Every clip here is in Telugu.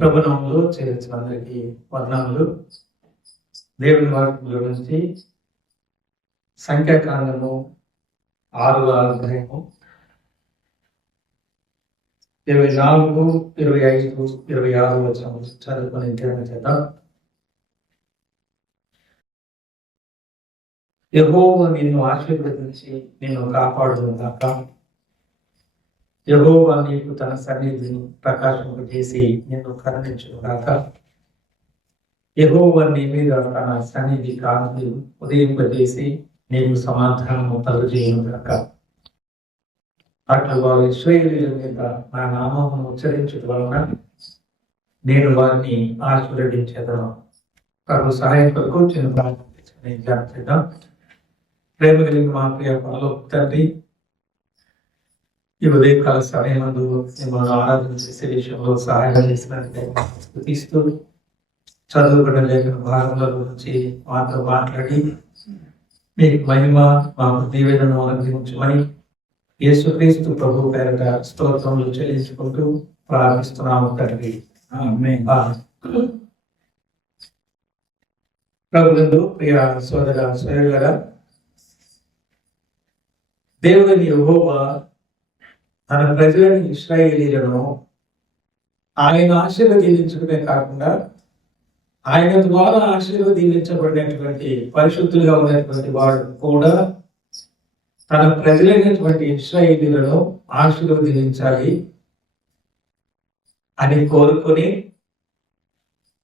ప్రభునామంలో చేర్చిన అందరికీ వందనాలు. దేవుని వాక్యంలో నుంచి సంఖ్యాకాండము 6వ అధ్యాయము 24, 25, 26 వచనములు చదువుకుని ధ్యానం చేద్దాం. యెహోవా నిన్ను ఆశీర్వదించి నిన్ను కాపాడును గాక. యెహోవా నీకు తన సన్నిధిని ప్రకాశింపజేసి నిన్ను కరుణించును గాక. యెహోవా నీ మీద తన సన్నిధి కాంతి ఉదయింపజేసి నీకు సమాధానము కలుగజేయును గాక. అట్లా వారు ఇశ్రాయేలీయుల మీద నా నామమును ఉచ్చరించడం వలన నేను వారిని ఆశీర్వదించేదను. ప్రభు సహాయం కొరకు చిన్న ప్రార్థన చేద్దాం. ప్రేమ కలిగిన మా ప్రియ పరలోక తండ్రి, ఈ ఉదయకాల సమయమందు మిమ్మల్ని ఆరాధన చేసే విషయంలో సహాయం చేసినందుకు తీస్తూ చదువుకున్న లేఖన భాగంలో గురించి మాతో మాట్లాడి మీకు మహిమ మాకు దీవెనను అనుగ్రహించమని యేసుక్రీస్తు ప్రభు పేరట స్తోత్రములు చెల్లించుకుంటూ ప్రార్థిస్తున్నాము తండ్రి. ప్రభునందు ప్రియ సోదర సోదరులారా, దేవుని యెహోవా తన ప్రజలని ఇశ్రాయేలీయులను ఆయన ఆశీర్వదించడమే కాకుండా ఆయన ద్వారా ఆశీర్వదించబడినటువంటి పరిశుద్ధులుగా ఉన్నటువంటి వాడు కూడా తన ప్రజలైనటువంటి ఇశ్రాయేలీయులను ఆశీర్వదించాలి అని కోరుకొని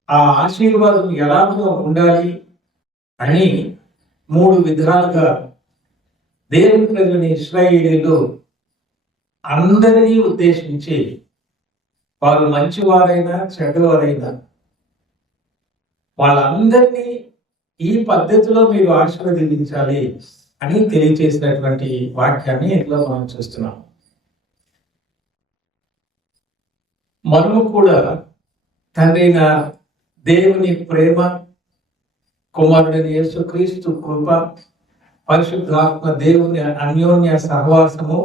ఆ ఆశీర్వాదం ఎలాగో ఉండాలి అని 3 విధాలుగా దేవుని ప్రజలని ఇశ్రాయేలీయులు అందరినీ ఉద్దేశించి వారు మంచివారైనా చెడ్డవారైనా వాళ్ళందరినీ ఈ పద్ధతిలో మీరు ఆశీర్వదించాలి అని తెలియజేసినటువంటి వాక్యాన్ని ఇంట్లో మనం చూస్తున్నాం. మనము కూడా తండ్రైన దేవుని ప్రేమ, కుమారుడైన యేసుక్రీస్తు కృప, పరిశుద్ధాత్మ దేవుని అన్యోన్య సహవాసము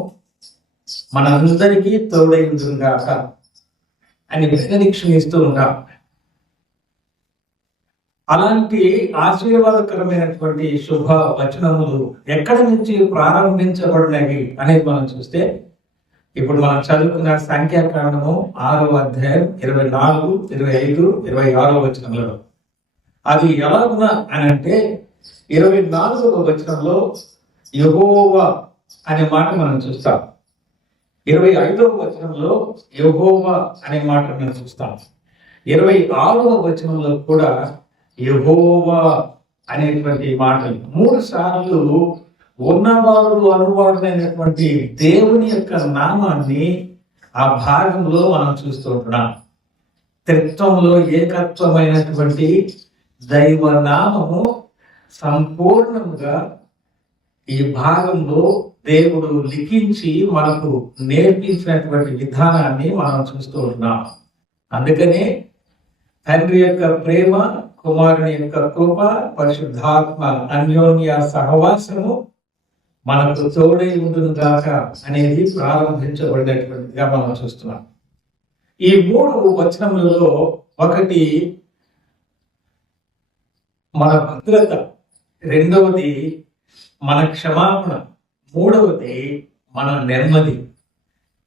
మనందరికీ తోడైందుగాక అని నిరీక్షిస్తూ ఉన్నాం. అలాంటి ఆశీర్వాదకరమైనటువంటి శుభ వచనములు ఎక్కడి నుంచి ప్రారంభించబడినవి అనేది మనం చూస్తే, ఇప్పుడు మనం చదువుకున్న సంఖ్యాకాండము 6వ అధ్యాయం 24, 25, 26 వచనములలో అది ఎలాగున్నా అని అంటే 24వ వచనంలో యెహోవా అనే మాట మనం చూస్తాం. 25వ వచనంలో యెహోవా అనే మాట మనం చూస్తాం. 26వ వచనంలో కూడా యెహోవా అనేటువంటి మాటలు 3 సార్లు ఉన్నవాడు అనువాడునైనటువంటి దేవుని యొక్క నామాన్ని ఆ భాగంలో మనం చూస్తూ ఉంటున్నాం. త్రిత్వంలో ఏకత్వమైనటువంటి దైవ నామము సంపూర్ణంగా ఈ భాగంలో దేవుడు లిఖించి మనకు నేర్పించినటువంటి విధానాన్ని మనం చూస్తూ ఉంటున్నాం. అందుకనే తండ్రి యొక్క ప్రేమ, కుమారుని యొక్క కృప, పరిశుద్ధాత్మ అన్యోన్య సహవాసము మనకు తోడై ఉండును గాక అనేది ప్రారంభించబడినటువంటిగా మనం చూస్తున్నాం. ఈ 3 వచనములలో ఒకటి మన భద్రత, రెండవది మన క్షమాపణ, మూడవది మన నెమ్మది.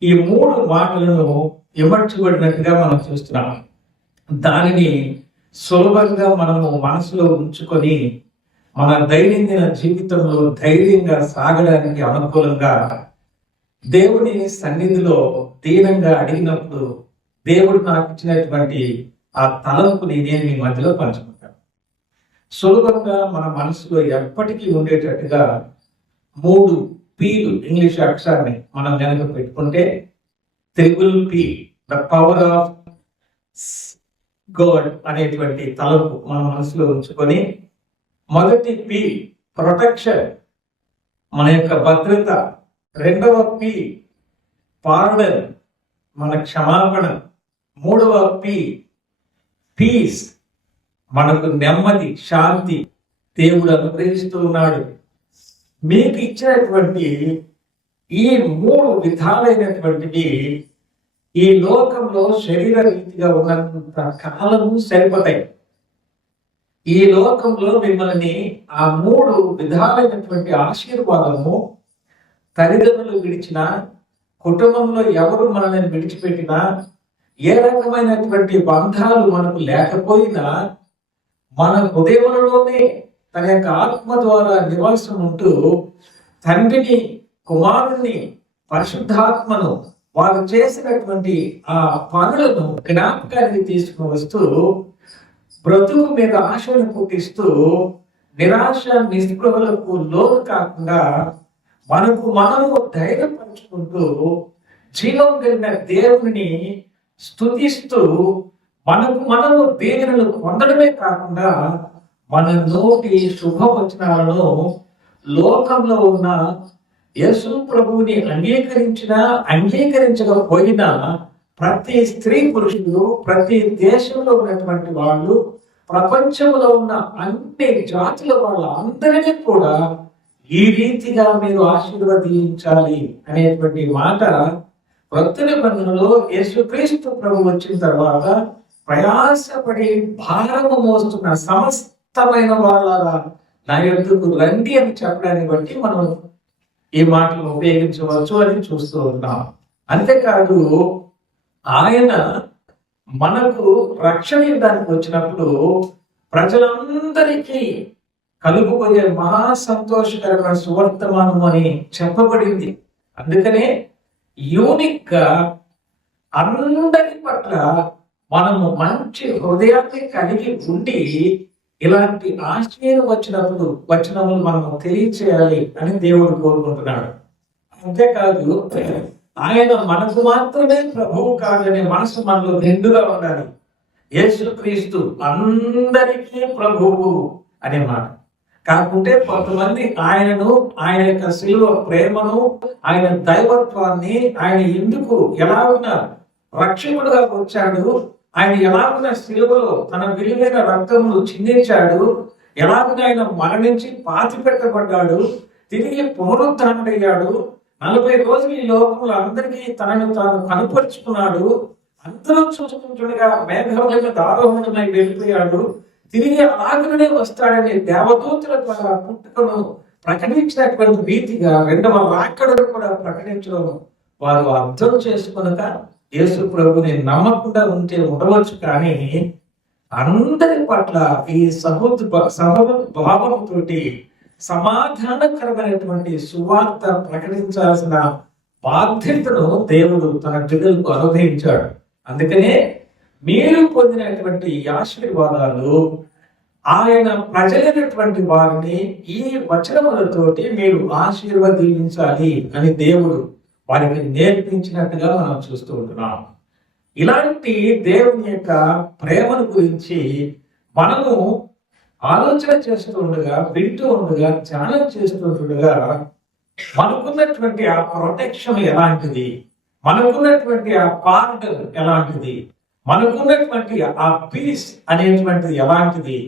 ఈ 3 మాటలను ఇమర్చబడినట్టుగా మనం చూస్తున్నాం. దానిని సులభంగా మనము మనసులో ఉంచుకొని మన దైనందిన జీవితంలో ధైర్యంగా సాగడానికి అనుకూలంగా దేవుని సన్నిధిలో దీనంగా అడిగినప్పుడు దేవుడు నాకు ఇచ్చినటువంటి ఆ తలంపుని నేను మీ మధ్యలో పంచుకుంటాను. సులభంగా మన మనసులో ఎప్పటికీ ఉండేటట్టుగా 3 Pలు ఇంగ్లీష్ అక్షరాన్ని మనం కనుక పెట్టుకుంటే P, the power of God అనేటువంటి తలంపు మన మనసులో ఉంచుకొని, మొదటి P ప్రొటెక్షన్, మన యొక్క భద్రత. రెండవ P పార్డన్, మన క్షమాపణ. మూడవ P పీస్, మనకు నెమ్మది, శాంతి దేవుడు అనుగ్రహిస్తూ ఉన్నాడు. మీకు ఇచ్చినటువంటి ఈ 3 విధాలైనటువంటివి ఈ లోకంలో శరీర రీతిగా ఉన్నంత కాలము సరిపోతాయి. ఈ లోకంలో మిమ్మల్ని ఆ 3 విధాలైనటువంటి ఆశీర్వాదము, తల్లిదండ్రులు విడిచిన, కుటుంబంలో ఎవరు మనల్ని విడిచిపెట్టినా, ఏ రకమైనటువంటి బంధాలు మనకు లేకపోయినా, మన హృదయంలోనే తన యొక్క ఆత్మ ద్వారా నివాసం ఉంటూ తండ్రిని, కుమారుణ్ణి, పరిశుద్ధాత్మను వారు చేసినటువంటి ఆ పనులను జ్ఞాపకానికి తీసుకుని వస్తూ బ్రతుకు మీద ఆశను పుట్టిస్తూ నిరాశ నిస్పృహలకు లోను కాకుండా మనము ధైర్యపరుచుకుంటూ జీవం కలిగిన దేవుని స్తుతిస్తూ మనము దీవెనలు పొందడమే కాకుండా మన నోటి శుభవచనాలను లోకంలో ఉన్న యేసు ప్రభువుని అంగీకరించకపోయినా ప్రతి స్త్రీ పురుషులు, ప్రతి దేశంలో ఉన్నటువంటి వాళ్ళు, ప్రపంచంలో ఉన్న అన్ని జాతుల వాళ్ళ అందరినీ కూడా ఈ రీతిగా మీరు ఆశీర్వదించాలి అనేటువంటి మాట కొత్త నిబంధనలో యేసుక్రీస్తు ప్రభు వచ్చిన తర్వాత ప్రయాసపడి భారము మోస్తున్న సమస్తమైన వాళ్ళ నా యొద్దకు రండి అని చెప్పడాన్ని బట్టి మనం ఈ మాటలు ఉపయోగించవచ్చు అని చూస్తూ ఉన్నాం. అంతేకాదు ఆయన మనకు రక్షణ ఇవ్వడానికి వచ్చినప్పుడు ప్రజలందరికీ కలుగుపోయే మహా సంతోషకరమైన సువర్తమానం అని చెప్పబడింది. అందుకనే యూనిక్ గా అందరి పట్ల మనము మంచి హృదయాన్ని కలిగి ఉండి ఇలాంటి వచనములు మనము తెలియచేయాలి అని దేవుడు కోరుకుంటున్నాడు. అంతేకాదు ఆయన మనకు మాత్రమే ప్రభువు కాదనే మనసు మనలో నిండుగా ఉండాలి. యేసుక్రీస్తు అందరికీ ప్రభువు అనే మాట కాకుంటే కొంతమంది ఆయనను, ఆయన యొక్క శిలువ ప్రేమను, ఆయన దైవత్వాన్ని, ఆయన ఎందుకు ఎలాగున రక్షకుడుగా వచ్చాడు, ఆయన ఎలాగున శిలువలో తన విలువైన రక్తమును చిందించాడు, ఎలాగున ఆయన మరణించి పాతి పెట్టబడ్డాడు, తిరిగి పునరుద్ధరణయ్యాడు, 40 రోజులు ఈ లోకంలో అందరికీ తనను తాను కనుపరుచుకున్నాడు, అందరూ చూసుకుంటుండగా మేఘముల మీద ఆరోహణమై వెళ్ళిపోయాడు, తిరిగి అలాగనే వస్తాడని దేవదూతుల ద్వారా పుట్టుకను ప్రకటించినటువంటి రీతిగా 2వ రాకడను కూడా ప్రకటించడం వారు అర్థం చేసుకునక యేసు ప్రభుని నమ్మకుండా ఉంటే ఉండవచ్చు. కానీ అందరి పట్ల ఈ భావంతో సమాధానకరమైనటువంటి సువార్త ప్రకటించాల్సిన బాధ్యతను దేవుడు తన బిడ్డలకు అనుగ్రహించాడు. అందుకనే మీరు పొందినటువంటి ఆశీర్వాదాలు ఆయన ప్రజలైనటువంటి వారిని ఈ వచనములతోటి మీరు ఆశీర్వదించాలి అని దేవుడు వారికి నేర్పించినట్టుగా మనం చూస్తూ ఉంటున్నాం. ఇలాంటి దేవుని యొక్క ప్రేమను గురించి మనము ఆలోచన చేస్తూ ఉండగా, వింటూ ఉండగా, ధ్యానం చేస్తూ ఉండగా మనకున్నటువంటి ఆ ప్రొటెక్షన్ ఎలాంటిది, మనకున్నటువంటి ఆ పార్డన్ ఎలాంటిది, మనకున్నటువంటి ఆ పీస్ అనేటువంటిది ఎలాంటిది,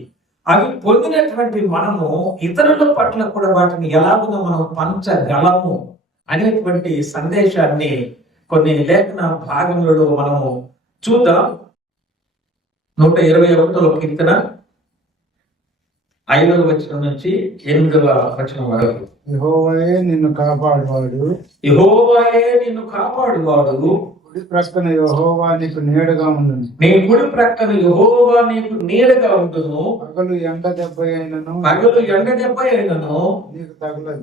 అవి పొందినటువంటి మనము ఇతరుల పట్ల కూడా వాటిని ఎలాగునో మనం పంచగలము అనేటువంటి సందేశాన్ని కొన్ని లేఖన భాగములలో మనము చూద్దాం. 121వ కీర్తన 5వ వచనం నుంచి 8వ వచనం వరకు. యెహోవాయే నిన్ను కాపాడువాడు, యెహోవాయే నిన్ను కాపాడువాడు, కుడి ప్రక్కన యెహోవా నీకు నీడగా ఉండును, నీ కుడి ప్రక్కన యెహోవా నీకు నీడగా ఉండును. పగలు ఎండ దెబ్బ అయినను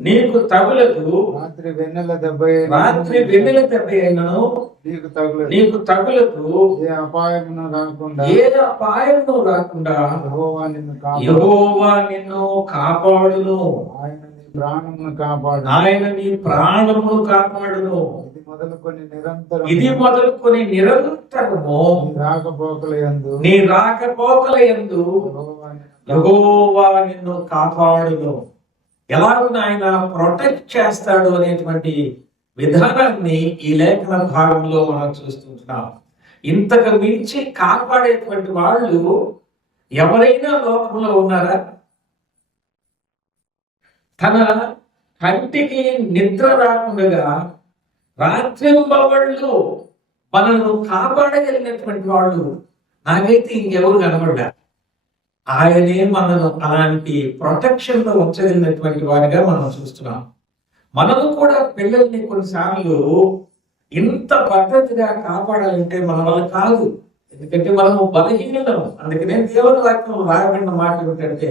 నీకు తగులదు, రాత్రి వెన్నెల దెబ్బ అయినను నీకు తగులదు. ఏ అపాయమును రాకుండా యెహోవా నిన్ను కాపాడును. ఆయన నీ ప్రాణమును కాపాడును. ఇది మొదలుకొని నిరంతరము నీ రాకపోకలయందు యెహోవా నిన్ను కాపాడును. ఎలాగో ఆయన ప్రొటెక్ట్ చేస్తాడు అనేటువంటి విధానాన్ని ఈ లేఖన భాగంలో మనం చూస్తుంటున్నాం. ఇంతకు మించి కాపాడేటువంటి వాళ్ళు ఎవరైనా లోకంలో ఉన్నారా? తన కంటికి నిద్ర రాకుండా రాత్రింబవళ్ళు మనల్ని కాపాడగలిగినటువంటి వాళ్ళు నాకైతే ఇంకెవరు కనబడ్డా. ఆయనే మనను అలాంటి ప్రొటెక్షన్ లో ఉంచగలిగినటువంటి వారిగా మనం చూస్తున్నాం. మనము కూడా పిల్లల్ని కొన్నిసార్లు ఇంత పద్ధతిగా కాపాడాలంటే మన వల్ల కాదు. ఎందుకంటే మనము బలహీనము. అందుకనే దేవుని వాక్యం రాయబడిన మాట ఏమిటంటే,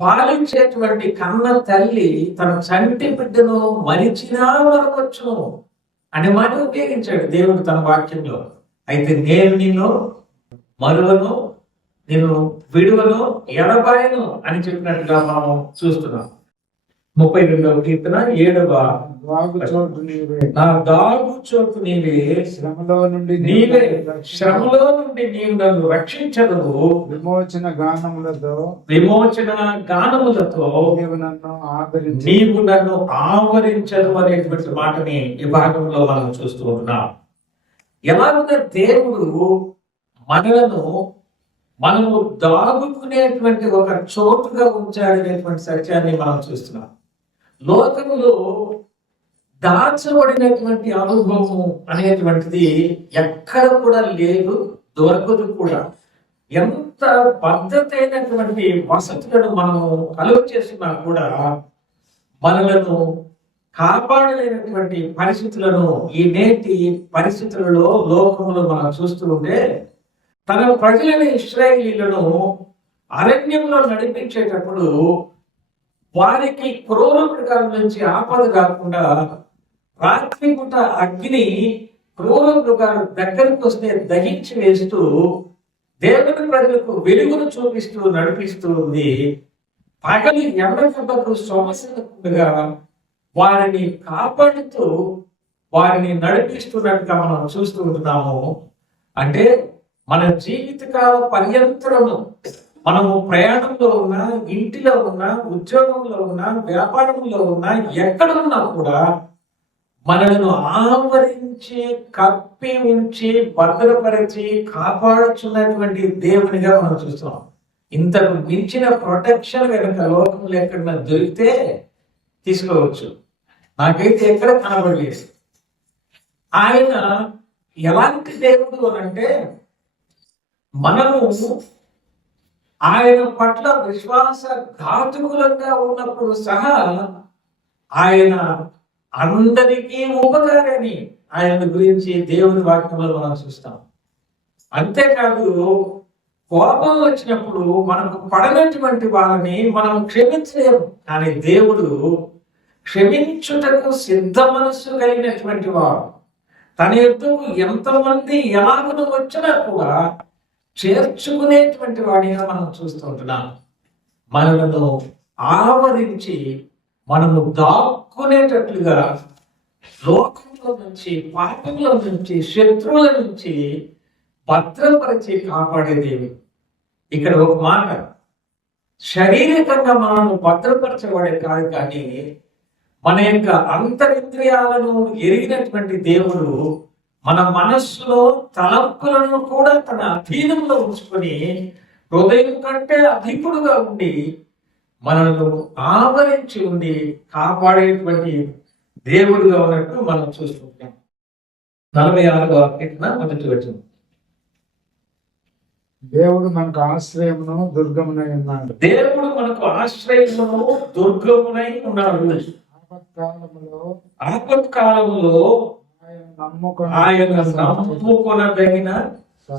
పాలించేటువంటి కన్న తల్లి తన చంటి బిడ్డను మరిచినా మరవచ్చును అనే మాట ఉపయోగించాడు దేవుడు తన వాక్యంలో. అయితే నేను నిన్ను మరువను, నేను విడువను, ఎడబాయను అని చెప్పినట్టుగా మనం చూస్తున్నాం. 32వ కీర్తన 7వ వాగు చోటు నీవే, నా దాగు చోటు నీవే, శ్రమలో నుండి నీవే శ్రమలో నుండి నీవు నన్ను రక్షించదువు, విమోచన గానములతో నీవు నన్ను ఆదరించి నీవు నన్ను ఆవరించదు అనేటువంటి మాటని ఈ భాగంలో మనం చూస్తూ ఉన్నాం. ఎలాగ దేవుడు మనము దాగుకునేటువంటి ఒక చోటుగా ఉంచాడనేటువంటి సత్యాన్ని మనం చూస్తున్నాం. లోకములో దాచబడినటువంటి అనుభవము అనేటువంటిది ఎక్కడ కూడా లేదు, దొరకదు కూడా. ఎంత పద్ధతి అయినటువంటి వసతులను మనము కలుగు చేసినా కూడా మనలను కాపాడలేనటువంటి పరిస్థితులను ఈ నేటి పరిస్థితులలో లోకములో మనం చూస్తూ ఉంటే, తన ప్రజలైన ఇశ్రాయేలీయులను అరణ్యంలో నడిపించేటప్పుడు వారికి క్రూర మృగాల నుంచి ఆపద కాకుండా రాత్రి పూట అగ్ని క్రూర మృగాలు దగ్గరకు వస్తే దహించి వేస్తూ దేవుని ప్రజలకు వెలుగును చూపిస్తూ నడిపిస్తూ ఉంది. పగలి ఎండకు సొమసగా వారిని కాపాడుతూ వారిని నడిపిస్తున్నట్టుగా మనం చూస్తూ ఉంటున్నాము. అంటే మన జీవితకాల పర్యంతరము మనము ప్రయాణంలో ఉన్నా, ఇంటిలో ఉన్నా, ఉద్యోగంలో ఉన్నా, వ్యాపారంలో ఉన్నా, ఎక్కడ ఉన్నా కూడా మనలను ఆవరించి కప్పి ఉంచి భద్రపరిచి కాపాడుచున్నటువంటి దేవునిగా మనం చూస్తున్నాం. ఇంతకు మించిన ప్రొటెక్షన్ కనుక లోకంలో ఎక్కడైనా దొరికితే తీసుకోవచ్చు. నాకైతే ఎక్కడ కనబడలేదు. ఆయన ఎలాంటి దేవుడు అనంటే, మనము ఆయన పట్ల విశ్వాస ఘాతుకులంగా ఉన్నప్పుడు సహా ఆయన అందరికీ ఉపకారని ఆయన గురించి దేవుని వాక్యంలో మనం చూస్తాం. అంతేకాదు, కోపం వచ్చినప్పుడు మనకు పడనటువంటి వాళ్ళని మనం క్షమించలేము. కానీ దేవుడు క్షమించుటకు సిద్ధ మనస్సు కలిగినటువంటి వాడు. తన ఎద్దుకు ఎంతమంది ఎలాగను వచ్చినా కూడా చేర్చుకునేటువంటి వాడిగా మనం చూస్తూ ఉంటున్నాం. మనలను ఆవరించి మనము దాక్కునేటట్లుగా లోకంలో నుంచి, పాపంలో నుంచి, శత్రువుల నుంచి భద్రపరిచి కాపాడేదేవి. ఇక్కడ ఒక మాట, శారీరకంగా మనము భద్రపరచబడే కాదు, కానీ మన యొక్క అంతరింద్రియాలను ఎరిగినటువంటి దేవుడు మన మనస్సులో తలంపులను కూడా తన అధీనంలో ఉంచుకొని హృదయం కంటే అధికుడుగా ఉండి మనను ఆవరించి ఉండి కాపాడేటువంటి దేవుడుగా ఉన్నట్టు మనం చూస్తుంటాం. 46వ కీర్తన 1వ వచనం. దేవుడు మనకు ఆశ్రయమును దుర్గమునై ఉన్నాడు. దేవుడు మనకు ఆశ్రయమును దుర్గమునై ఉన్నాడు. ఆపత్కాలములో ఆయన నమ్ముకొనదగిన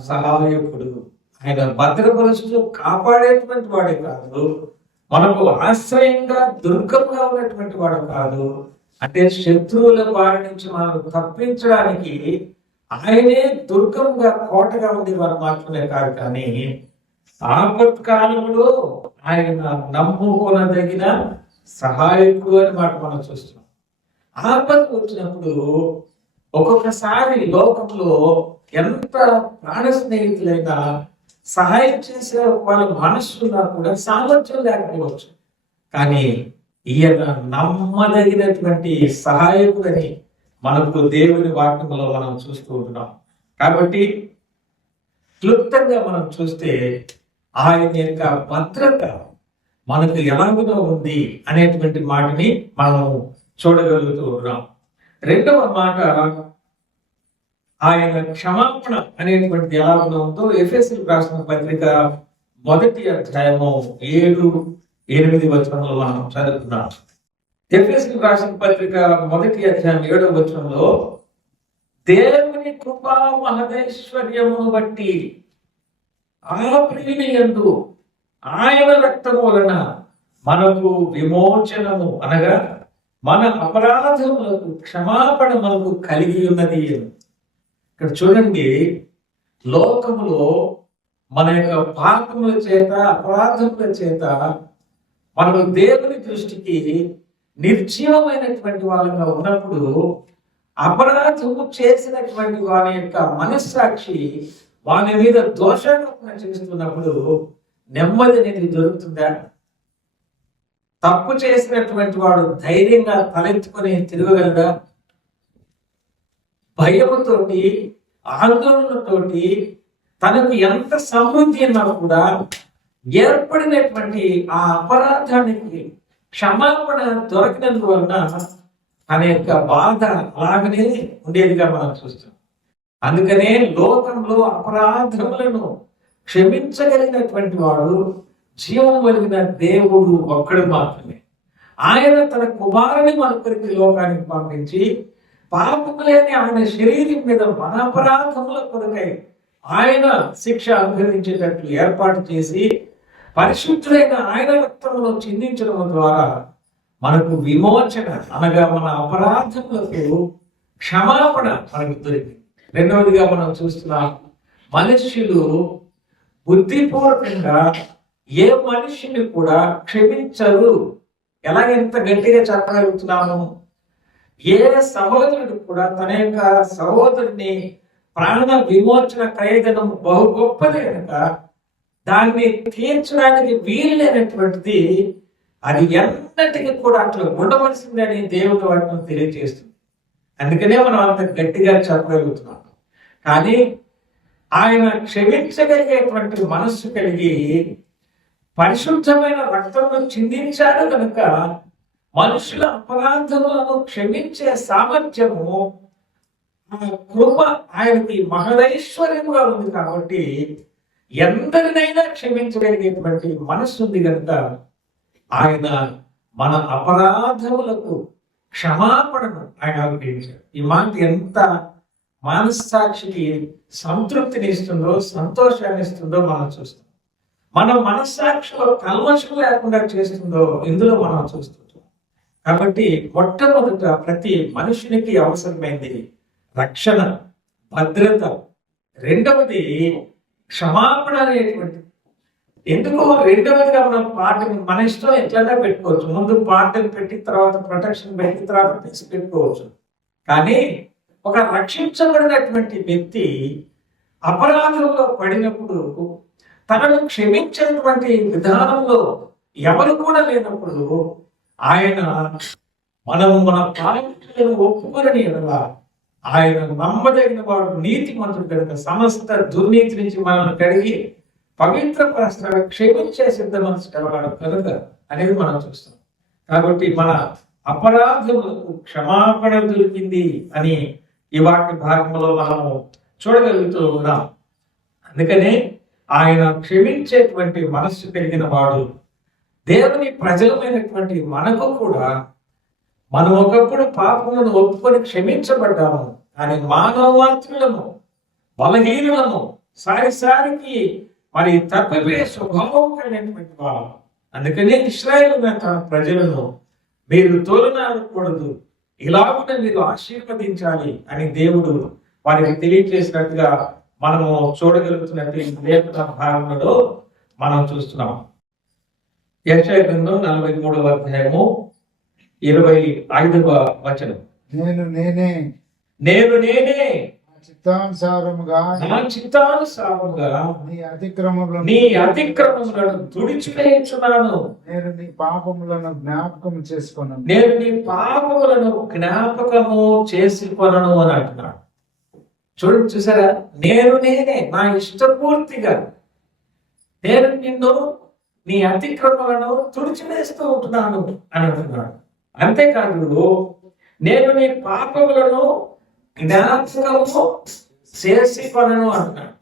సహాయకుడు. ఆయన భద్రపరుస్తూ కాపాడేటువంటి వాడే కాదు, మనకు ఆశ్రయంగా దుర్గంగా ఉన్నటువంటి వాడు కాదు. అంటే శత్రువుల బారి నుంచి మనం తప్పించడానికి ఆయనే దుర్గంగా, కోటగా ఉంది వారు మాత్రమే కాదు, కానీ ఆపత్కాలంలో ఆయన నమ్ముకొనదగిన సహాయకుడు అని మాట మనం చూస్తున్నాం. ఆపద వచ్చినప్పుడు ఒక్కొక్కసారి లోకంలో ఎంత ప్రాణ స్నేహితులైనా సహాయం చేసే వాళ్ళ మనస్సున్నా కూడా సామర్థ్యం లేకపోవచ్చు. కానీ ఈయన నమ్మదగినటువంటి సహాయకుడని మనకు దేవుని వాక్యంలో మనం చూస్తూ ఉంటున్నాం. కాబట్టి క్లుప్తంగా మనం చూస్తే ఆయన యొక్క భద్రత మనకు ఎలాగుగా ఉంది అనేటువంటి మాటని మనం చూడగలుగుతూ ఉన్నాం. రెండవ మాట, ఆయన క్షమాపణ అనేటువంటిది ఎలా ఉందో ఎఫెసీయులకు రాసిన పత్రిక 1వ అధ్యాయము 7-8 వచనంలో మనం చదువుతున్నాం. ఎఫెసీయులకు రాసిన పత్రిక 1వ అధ్యాయం 7వ వచనంలో, దేవుని కృపా మహదైశ్వర్యమును బట్టి ఆ ప్రియుని యందు ఆయన రక్తము వలన మనకు విమోచనము అనగా మన అపరాధములకు క్షమాపణ మనకు కలిగి ఉన్నది. ఇక్కడ చూడండి, లోకములో మన యొక్క పాపముల చేత అపరాధముల చేత మనకు దేవుని దృష్టికి నిర్జీవమైనటువంటి వాళ్ళగా ఉన్నప్పుడు అపరాధము చేసినటువంటి వారి యొక్క మనస్సాక్షి వాని మీద దోషారోపణ చేస్తున్నప్పుడు నెమ్మది అనేది దొరుకుతుందా? తప్పు చేసినటువంటి వాడు ధైర్యంగా తలెత్తుకొని తిరగగలడా? భయముతోటి ఆందోళనతోటి తనకు ఎంత సమృద్ధి అన్నా కూడా ఏర్పడినటువంటి ఆ అపరాధానికి క్షమాపణ దొరకనందువలన తన యొక్క బాధ అలాగనే ఉండేదిగా మనం చూస్తాం. అందుకనే లోకంలో అపరాధములను క్షమించగలిగినటువంటి వాడు జీవం కలిగిన దేవుడు ఒక్కడు మాత్రమే. ఆయన తన కుమారుని మన కొరకు లోకానికి పంపించి పాపము లేని ఆయన శరీరం మీద మన అపరాధముల కొరకై ఆయన శిక్ష అనుభవించేటట్లు ఏర్పాటు చేసి పరిశుద్ధులైన ఆయన రక్తములో చిందించడం ద్వారా మనకు విమోచన అనగా మన అపరాధములకు క్షమాపణ మనకు దొరికింది. రెండవదిగా మనం చూస్తున్నాం, మనుష్యులు బుద్ధిపూర్వకంగా ఏ మనిషిని కూడా క్షమించరు. ఎలాగెంత గట్టిగా చెప్పగలుగుతున్నాము? ఏ సహోదరుడు కూడా తన యొక్క సహోదరుని ప్రాణ విమోచన ఖరీదనం బహు గొప్పది కనుక దాన్ని తీర్చడానికి వీలు లేనటువంటిది అది ఎన్నటికీ కూడా అట్లా ఉండవలసిందని దేవుడు వాటిని తెలియజేస్తుంది. అందుకనే మనం అంత గట్టిగా చెప్పగలుగుతున్నాం. కానీ ఆయన క్షమించగలిగేటువంటి మనస్సు కలిగి పరిశుద్ధమైన రక్తమును చిందించాడు కనుక మనుషుల అపరాధములను క్షమించే సామర్థ్యము కృప ఆయనకి మహదైశ్వర్యముగా ఉంది. కాబట్టి ఎందరినైనా క్షమించగలిగేటువంటి మనస్సు ఉంది కనుక ఆయన మన అపరాధములకు క్షమాపణను ఆయన అనుగ్రహించాడు. ఈ మాట ఎంత మనస్సాక్షికి సంతృప్తిని ఇస్తుందో, సంతోషాన్ని ఇస్తుందో మనం చూస్తాం. మన మనస్సాక్షిలో కల్మషం లేకుండా చేస్తుందో ఇందులో మనం చూస్తుంటాం. కాబట్టి మొట్టమొదట ప్రతి మనుషునికి అవసరమైంది రక్షణ, భద్రత. రెండవది క్షమాపణ అనేటువంటి. ఎందుకు రెండవదిగా మనం పాటని మన ఇష్టం ఎట్లన్నా పెట్టుకోవచ్చు. ముందు పాటలు పెట్టి తర్వాత ప్రొటెక్షన్ పెట్టి తర్వాత తెచ్చి పెట్టుకోవచ్చు. కానీ ఒక రక్షించబడినటువంటి వ్యక్తి అపరాధంలో పడినప్పుడు తనను క్షమించేటువంటి విధానంలో ఎవరు కూడా లేనప్పుడు ఆయన మనము మన పాపములను ఒప్పుకొనని ఎడల ఆయన నమ్మదగిన వాడు, నీతిమంతుడు కనుక సమస్త దుర్నీతి నుంచి మనల్ని కడిగి పవిత్ర పరస్తాడు, క్షమించే సిద్ధ మనసు కలవాడు కనుక అనేది మనం చూస్తాం. కాబట్టి మన అపరాధములకు క్షమాపణ దొరికింది అని ఈ వాక్య భాగంలో మనము చూడగలుగుతూ ఉన్నాం. అందుకనే ఆయన క్షమించేటువంటి మనస్సు కలిగిన వాడు. దేవుని ప్రజలమైనటువంటి మనకు కూడా మనం ఒకప్పుడు పాపములను ఒప్పుకొని క్షమించబడ్డాము. కానీ మానవ మాత్రులము, బలహీనులము, సారికి మరి తప్పిపోయే స్వభావం కలిగినటువంటి వారు. అందుకనే ఇశ్రాయేలు తన ప్రజలను మీరు తోలనాడకూడదు, ఇలాగున మీరు ఆశీర్వదించాలి అని దేవుడు వారికి తెలియజేసినట్టుగా మనము చూడగలుగుతున్నట్టు లేఖన భాగంలో మనం చూస్తున్నాం. యెషయా గ్రంథం 43వ అధ్యాయము 25వ వచనం. నేను నేనే నా చిత్తానుసారముగా నీ అతిక్రమములను తుడిచివేయుచున్నాను. నేను నీ పాపములను జ్ఞాపకము చేసుకొనను అని అంటున్నాడు. చూడండి, చూసారా? నేనే నా ఇష్టపూర్తిగా నేను నిన్ను నీ అతిక్రమలను తుడిచివేస్తూ ఉంటున్నాను అని అంటున్నాడు. అంతేకాదు, నేను నీ పాపములను జ్ఞాపకము చేసి కొనను అంటున్నాడు.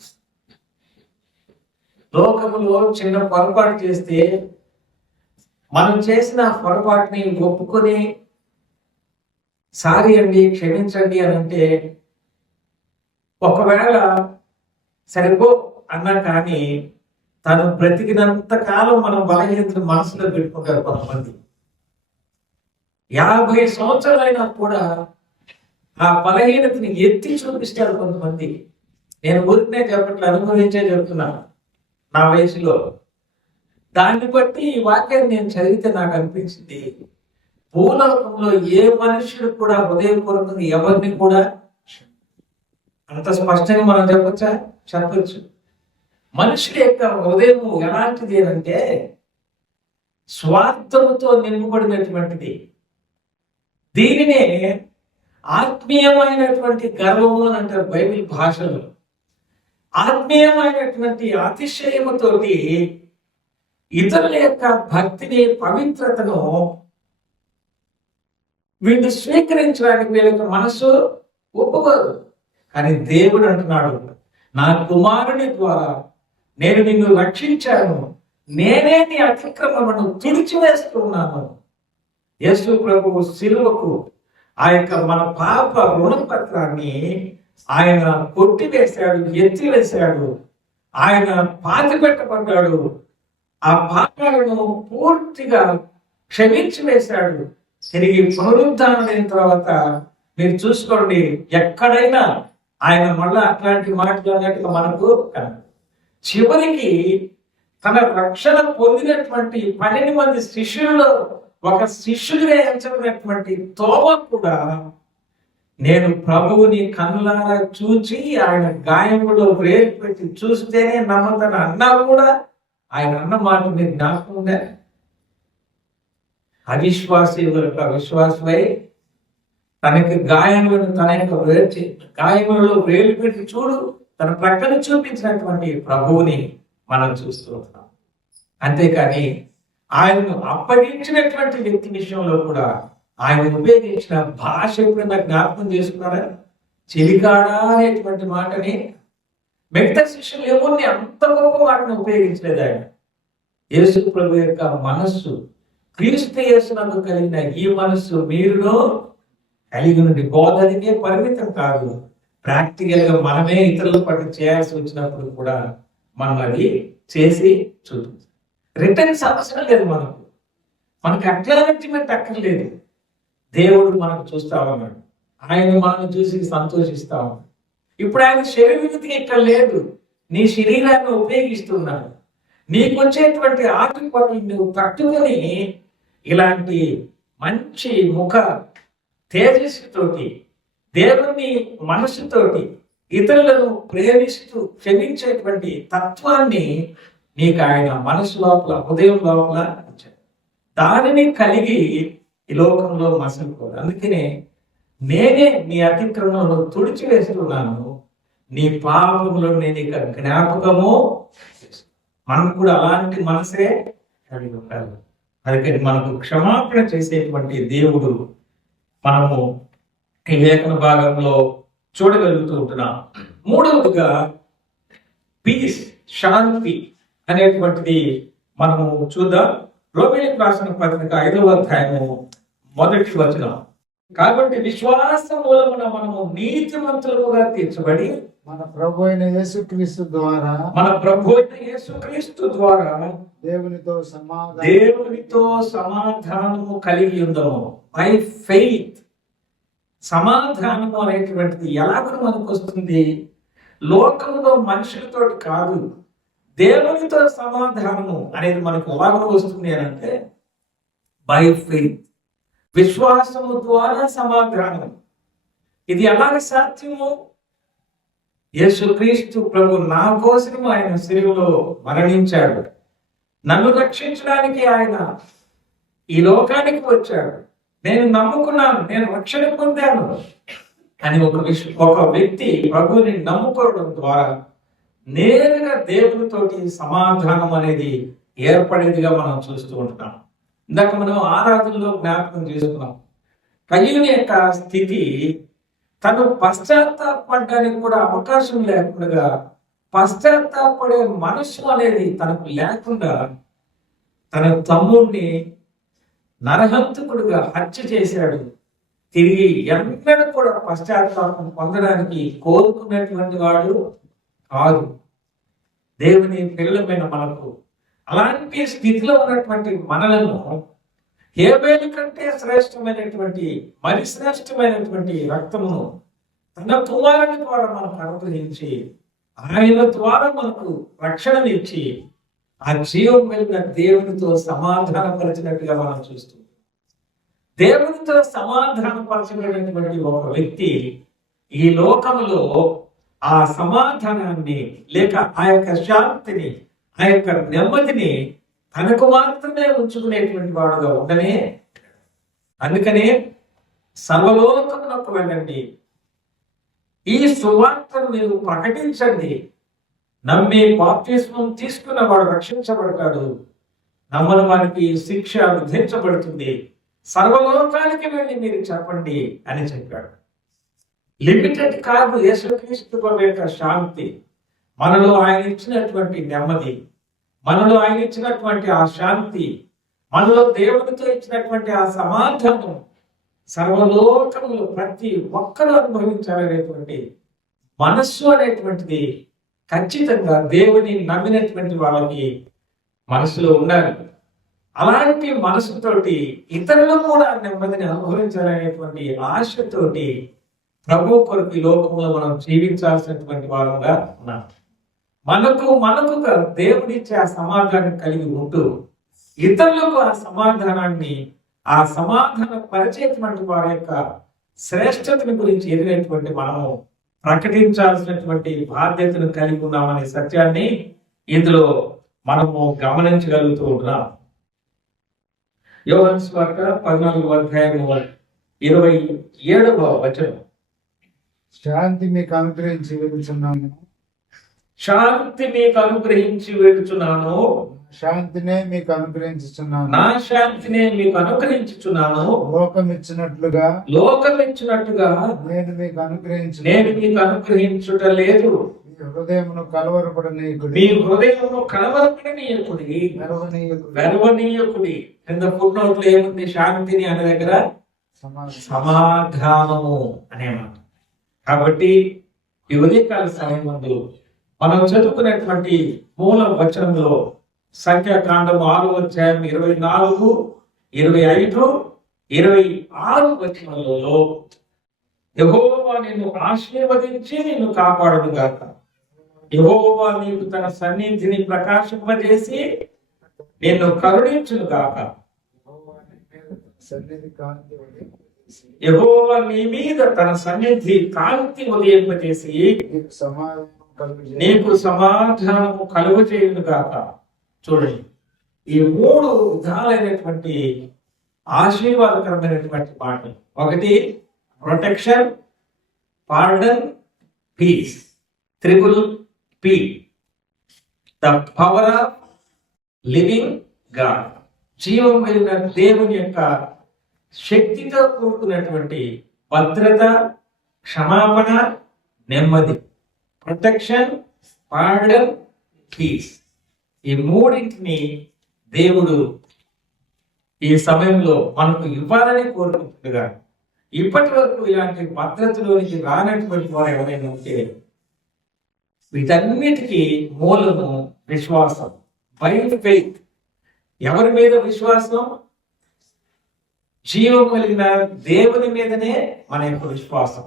లోకములో చిన్న పొరపాటు చేస్తే మనం చేసిన పొరపాటుని ఒప్పుకొని సారీ అండి క్షమించండి అని అంటే ఒకవేళ సరిపో అన్నా కానీ తను బ్రతికినంత కాలం మనం బలహీనతను మనసులో పెట్టుకుంటారు కొంతమంది. 50 సంవత్సరాలైనా కూడా ఆ బలహీనతని ఎత్తి చూపిస్తారు కొంతమంది. నేను ఊరికనే చెప్పట్లు అనుభవించే చెప్తున్నాను నా వయసులో. దాన్ని బట్టి ఈ వాక్యాన్ని నేను చదివితే నాకు అనిపించింది, భూలోకంలో ఏ మనుషుడు కూడా హృదయపూర్వకంగా ఎవరిని కూడా అంత స్పష్టంగా మనం చెప్పచ్చు. మనుషుల యొక్క హృదయం ఎలాంటిది అంటే స్వార్థముతో నింపబడినటువంటిది. దీనినే ఆత్మీయమైనటువంటి గర్వము అని అంటారు బైబిల్ భాషలో. ఆత్మీయమైనటువంటి అతిశయముతోటి ఇతరుల యొక్క భక్తిని, పవిత్రతను వీళ్ళు స్వీకరించడానికి వీళ్ళకి మనసు ఒప్పుకోదు. కానీ దేవుడు అంటున్నాడు, నా కుమారుని ద్వారా నేను నిన్ను రక్షించాను, నేనే నీ అతిక్రమమును తుడిచివేస్తున్నాను. యేసు ప్రభువు శిలువకు ఆ యొక్క మన పాప రుణపత్రాన్ని ఆయన కొట్టివేశాడు, ఎత్తివేశాడు. ఆయన పాతిపెట్టబడ్డాడు. ఆ పాపాలను పూర్తిగా క్షమించి వేశాడు. తిరిగి పునరుద్ధానమైన తర్వాత మీరు చూసుకోండి, ఎక్కడైనా ఆయన మళ్ళా అట్లాంటి మాటలు అన్నట్టుగా మనకు చివరికి తన రక్షణ పొందినటువంటి 12 మంది శిష్యులలో ఒక శిష్యుడిగా ఎంచబడినటువంటి తోమ కూడా నేను ప్రభువుని కన్నులారా చూచి ఆయన గాయములో వేలు పెట్టి చూస్తేనే నమ్మతను అన్నా కూడా ఆయన అన్న మాట మీరు జ్ఞాపకం ఉందా? అవిశ్వాసి అవిశ్వాసమై తనకి గాయములను తన యొక్క గాయములలో వేలు పెట్టి చూడు తన ప్రక్కన చూపించినటువంటి ప్రభువుని మనం చూస్తూ ఉంటాం. అంతేకాని ఆయనను అప్పగించినటువంటి వ్యక్తి విషయంలో కూడా ఆయన ఉపయోగించిన భాష ఎప్పుడైనా జ్ఞాపకం చేసుకున్నారా? చెలికాడా అనేటువంటి మాటని మిగతా శిష్యులు ఎవరిని అంత గొప్ప మాటను ఉపయోగించలేదు. ఆయన యేసు ప్రభు యొక్క మనస్సు, క్రీస్తు యేసునందు కలిగిన ఈ మనస్సు మీరును కలిగి నుండి బోధనకే పరిమితం కాదు. ప్రాక్టికల్ గా మనమే ఇతరుల పట్ల చేయాల్సి వచ్చినప్పుడు కూడా మనం అది చేసి చూపించాలి. రిటర్న్స్ అవసరం లేదు. మనకు అక్నాలెడ్జ్మెంట్ అక్కర్లేదు. దేవుడు మనకు చూస్తా ఉన్నాడు, ఆయన మనం చూసి సంతోషిస్తా ఉన్నాడు. ఇప్పుడు ఆయన శరీరం ఇక్కడ లేదు, నీ శరీరాన్ని ఉపయోగిస్తున్నాడు. నీకు వచ్చేటువంటి ఆటంకాలను నువ్వు తట్టుకొని ఇలాంటి మంచి ముఖ తేజస్సుతోటి, దేవుని మనసుతోటి ఇతరులను ప్రేమిస్తూ క్షమించేటువంటి తత్వాన్ని నీకు ఆయన మనసు లోపల, హృదయం లోపల ఇచ్చాడు. దానిని కలిగి ఈ లోకంలో మసలుకోదు. అందుకనే నేనే నీ అతిక్రమంలో తుడిచివేస్తున్నాను, నీ పాపములో నేను ఇక జ్ఞాపకము. మనం కూడా అలాంటి మనసే కలిగి ఉండాలి. అందుకని మనకు క్షమాపణ చేసేటువంటి దేవుడు మనము ఈ లేఖన భాగంలో చూడగలుగుతూ ఉంటున్నాం. మూడవదిగా పీస్, శాంతి అనేటువంటిది మనము చూద్దాం. రోమీయులకు రాసిన పత్రిక 5వ అధ్యాయము 1వ వచనం. కాబట్టి విశ్వాస మూలమున మనము నీతిమంతులుగా తీర్చబడి మన ప్రభు అయిన యేసుక్రీస్తు ద్వారా దేవునితో సమాధానము కలిగి ఉందము. By faith. సమాధానము అనేటువంటిది ఎలాగ మనకు వస్తుంది? లోకంలో మనుషులతో కాదు, దేవునితో సమాధానము అనేది మనకు ఎలాగ వస్తుంది అని అంటే బై ఫెయిత్, విశ్వాసము ద్వారా సమాధానం. ఇది ఎలాగ సాధ్యము? యేసుక్రీస్తు ప్రభు నా కోసం ఆయన శిలువలో మరణించాడు, నన్ను రక్షించడానికి ఆయన ఈ లోకానికి వచ్చాడు, నేను నమ్ముకున్నాను, నేను రక్షణ పొందాను అని ఒక వ్యక్తి ప్రభువుని నమ్ముకోవడం ద్వారా నేరుగా దేవునితోటి సమాధానం అనేది ఏర్పడేదిగా మనం చూస్తూ ఉంటున్నాం. ఇందాక మనం ఆరాధనలో జ్ఞాపకం చేసుకున్నాం. కయ్యూని యొక్క స్థితి తను పశ్చాత్తాపడడానికి కూడా అవకాశం లేకుండా, పశ్చాత్తాపడే మనస్సు అనేది తనకు లేకుండా తన తమ్ముడిని నరహంతకుడుగా హత్య చేశాడు. తిరిగి ఎన్నడూ కూడా పశ్చాత్తాపం పొందడానికి కోరుకున్నటువంటి వాడు కాదు. దేవుని పిల్లలమైన మనకు అలాంటి స్థితిలో ఉన్నటువంటి మనలను హేబేలు కంటే శ్రేష్టమైనటువంటి, మరి శ్రేష్టమైనటువంటి రక్తమును తన కుమారుని ద్వారా మనకు అనుగ్రహించి, ఆయన ద్వారా మనకు రక్షణనిచ్చి, ఆ జీవం కలిగిన దేవునితో సమాధానపరిచినట్టుగా మనం చూస్తున్నాం. దేవునితో సమాధానపరచబడినటువంటి ఒక వ్యక్తి ఈ లోకములో ఆ సమాధానాన్ని లేక ఆ యొక్క శాంతిని, ఆ యొక్క నెమ్మదిని తనకు మాత్రమే ఉంచుకునేటువంటి వాడుగా ఉండనే. అందుకనే సర్వలోకమునకు వెళ్ళండి, ఈ సువార్తను మీరు ప్రకటించండి, నమ్మి బాప్తిస్మం తీసుకున్న వాడు రక్షించబడతాడు, నమ్మని వారికి శిక్ష విధించబడుతుంది, సర్వలోకానికి వెళ్ళి మీరు చెప్పండి అని చెప్పాడు. లిమిటెడ్ కాదు యేసుక్రీస్తు యొక్క శాంతి, మనలో ఆయన ఇచ్చినటువంటి నెమ్మది, మనలో ఆయన ఇచ్చినటువంటి ఆ శాంతి, మనలో దేవునితో ఇచ్చినటువంటి ఆ సమాధానం సర్వలోకములు ప్రతి ఒక్కరూ అనుభవించాలనేటువంటి మనస్సు అనేటువంటిది ఖచ్చితంగా దేవుని నమ్మినటువంటి వాళ్ళకి మనసులో ఉండాలి. అలాంటి మనసుతోటి ఇతరులు కూడా నెమ్మదిని అనుభవించాలనేటువంటి ఆశతోటి ప్రభు కొరకు ఈ లోకంలో మనం జీవించాల్సినటువంటి వారుగా ఉన్నాం. మనకు దేవుడిచ్చే ఆ సమాధానం కలిగి ఉంటూ ఇతరులకు ఆ సమాధానాన్ని, ఆ సమాధాన పరిచేటువంటి వారి యొక్క శ్రేష్టతని గురించి ఎదిగినటువంటి మనము ప్రకటించాల్సినటువంటి బాధ్యతను కలిగి ఉన్నామనే సత్యాన్ని ఇందులో మనము గమనించగలుగుతూ ఉన్నాం. యోహాను సువార్త 14:27 శాంతి మీకు అనుగ్రహించి వెళుచున్నాను, శాంతి మీకు అనుగ్రహించి వెళుచున్నాను, శాంతినే మీకు అనుగ్రహించుచున్నాను, నా శాంతినే మీకు అనుగ్రహించుచున్నాను, లోకమిచ్చినట్లుగా నేను మీకు అనుగ్రహించుట లేదు. మీ హృదయమును కలవరపడనీయకుడి, వెరవనీయకుడి. కింద ఫుట్నోట్లో ఏముంది? శాంతిని అనే దగ్గర సమాధానము అనేమాట. కాబట్టి ఈ ఉదయకాల సమయం ముందు మనం చదువుకున్నటువంటి మూల వచనంలో సంఖ్యాకాండము 6:24, 25, 26 వచనాలలో యెహోవా నిన్ను ఆశీర్వదించి నిన్ను కాపాడును గాక, యెహోవా నీకు తన సన్నిధిని ప్రకాశింపజేసి నిన్ను కరుణించును గాక, యెహోవా నీ మీద తన సన్నిధి కాంతి ఉదయింపజేసి నీకు సమాధానము కలుగజేయును గాక. చూడండి, ఈ 3 విధాలైనటువంటి ఆశీర్వాదకరమైనటువంటి మాటలు. ఒకటి protection, pardon, peace, triple P, the power of living God, జీవం కలిగిన దేవుని యొక్క శక్తితో కూడుకున్నటువంటి భద్రత, క్షమాపణ, నెమ్మది. ప్రొటెక్షన్, పార్డన్, పీస్, ఈ 3టిని దేవుడు ఈ సమయంలో మనకు ఇవ్వాలని కోరుకుంటుగా, ఇప్పటి వరకు ఇలాంటి భద్రతలోనికి రానటువంటి వారు ఎవరైనా ఉంటే వీటన్నిటికీ మూలము విశ్వాసం, బై ఫెయిత్. ఎవరి మీద విశ్వాసం? జీవం కలిగిన దేవుని మీదనే మన యొక్క విశ్వాసం.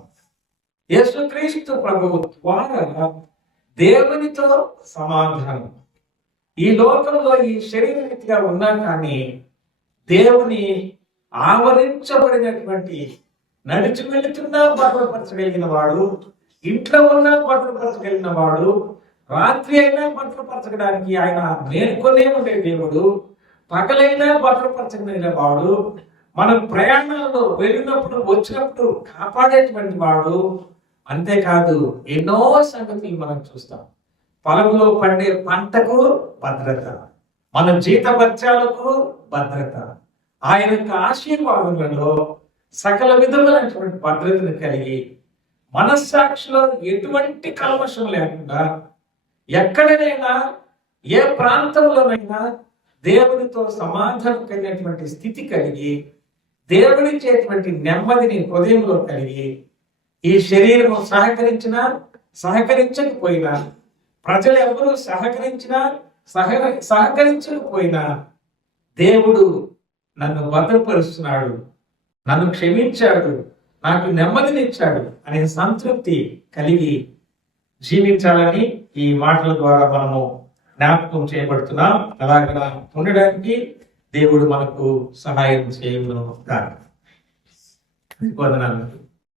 యేసుక్రీస్తు ప్రభువు ద్వారా దేవునితో సమాధానం. ఈ లోకంలో ఈ శరీరరీతిగా ఉన్నా కానీ దేవుని ఆవరించబడినటువంటి, నడిచి వెళుతున్నా భద్రపరచగలిగిన వాడు, ఇంట్లో ఉన్నా భద్రపరచగలిగిన వాడు, రాత్రి అయినా భద్రపరచడానికి ఆయన మేల్కొనే ఉండే దేవుడు, పగలైనా భద్రపరచగలిగిన వాడు, మన ప్రయాణాల్లో వెళ్ళినప్పుడు వచ్చినప్పుడు కాపాడేటువంటి వాడు. అంతేకాదు ఎన్నో సంగతులు మనం చూస్తాం. పొలంలో పండే పంటకు భద్రత, మన జీతభత్యాలకు భద్రత, ఆయన యొక్క ఆశీర్వాదములలో సకల విధములైనటువంటి భద్రతను కలిగి మనస్సాక్షిలో ఎటువంటి కల్మషం లేకుండా ఎక్కడైనా ఏ ప్రాంతంలోనైనా దేవుడితో సమాధానం కలిగినటువంటి స్థితి కలిగి దేవుడిచ్చేటువంటి నెమ్మదిని హృదయంలో కలిగి ఈ శరీరము సహకరించకపోయినా ప్రజలు ఎవరు సహకరించకపోయినా దేవుడు నన్ను భద్రపరుస్తున్నాడు, నన్ను క్షమించాడు, నాకు నెమ్మదినిచ్చాడు అనే సంతృప్తి కలిగి జీవించాలని ఈ మాటల ద్వారా మనము జ్ఞాపకం చేయబడుతున్నాం. అలాగా ఉండడానికి దేవుడు మనకు సహాయం చేయను. వందనాలు.